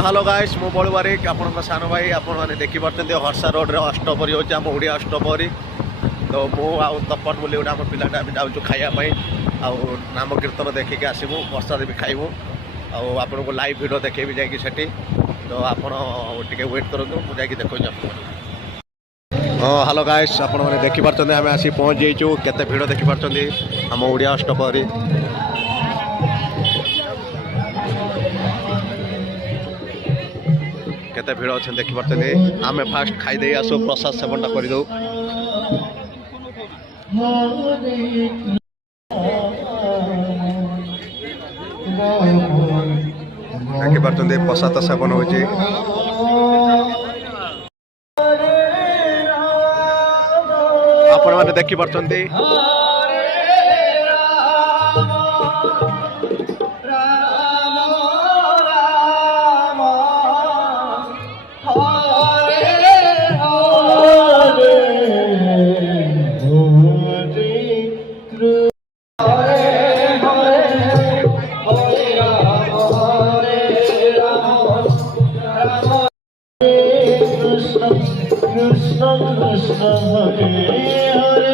hello guys मु बड़ू बारिक आपण सान भाई आपने देखिपे हर्षा रोड रे अष्टपरी हो ओडिया अष्टपरी तो मु आउ तपन बोली गोटे आम पिलाटा जाऊँ खायापाई आउ नाम कीर्तन देखिक आसबू प्रसाद भी खाइबू आपन को लाइव वीडियो देखेबी जाकि सेठी तो आपण टिके वेट करूँ मुझे देखो हाँ हेलो गाइस आपण मैंने देखिपे आम आसी पहुँच जाइचु केते भिड़ देखिपे आम ओडिया अष्टपरी केते भिड़ अच्छे देखिपे आम फास्ट खाईदे आसो प्रसाद सेवन करदे देखिपे प्रसाद सेवन हो आपण मैंने देखिपे Krishna Krishna Hare Hare